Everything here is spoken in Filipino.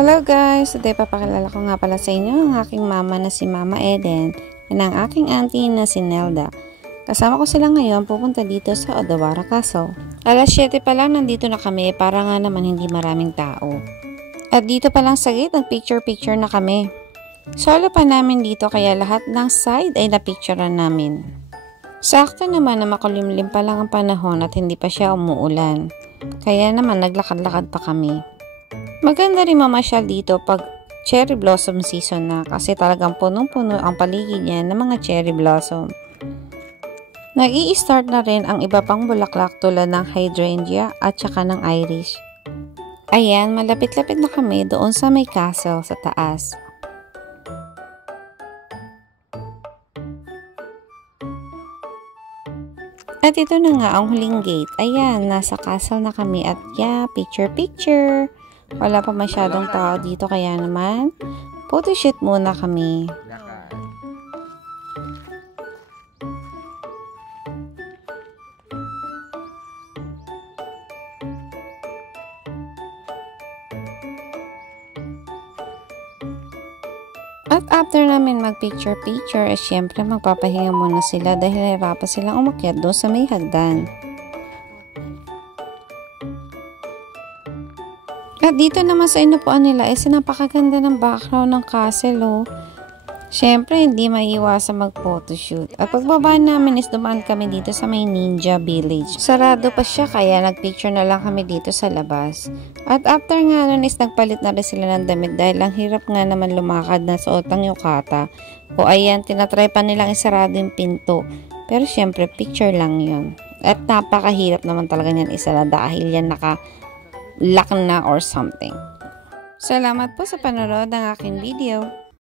Hello guys! Today papakilala ko nga pala sa inyo ang aking mama na si Mama Eden at ang aking auntie na si Nelda. Kasama ko sila ngayon pupunta dito sa Odawara Castle. Alas 7 pa lang nandito na kami para nga naman hindi maraming tao. At dito pa lang sa gate nag-picture-picture na kami. Solo pa namin dito kaya lahat ng side ay napicturean namin. Sakto naman na makulimlim pa lang ang panahon at hindi pa siya umuulan. Kaya naman naglakad-lakad pa kami. Maganda rin mamasyal dito pag cherry blossom season na kasi talagang punong-puno ang paligid niya ng mga cherry blossom. Nag-i-start na rin ang iba pang bulaklak tulad ng hydrangea at saka ng iris. Ayan, malapit-lapit na kami doon sa may castle sa taas. At ito na nga ang huling gate. Ayan, nasa castle na kami at yeah, picture-picture. Wala pa masyadong tao dito kaya naman photoshoot muna kami. At after namin mag-picture-picture, syempre magpapahinga muna sila dahil hirapan silang umakyat doon sa may hagdan. At dito naman sa inupuan nila is napakaganda ng background ng castle oh. Syempre hindi maiiwasan mag-photoshoot. At pagbaba namin is dumaan kami dito sa may ninja village. Sarado pa siya kaya nagpicture na lang kami dito sa labas. At after nga nun is nagpalit na rin sila ng damit dahil ang hirap nga naman lumakad na suot ang yukata. O ayan, tinatry pa nilang isarado yung pinto. Pero syempre picture lang yun. At napakahirap naman talaga niyan isara dahil yan naka-lock na or something. Salamat po sa panonood ng aking video.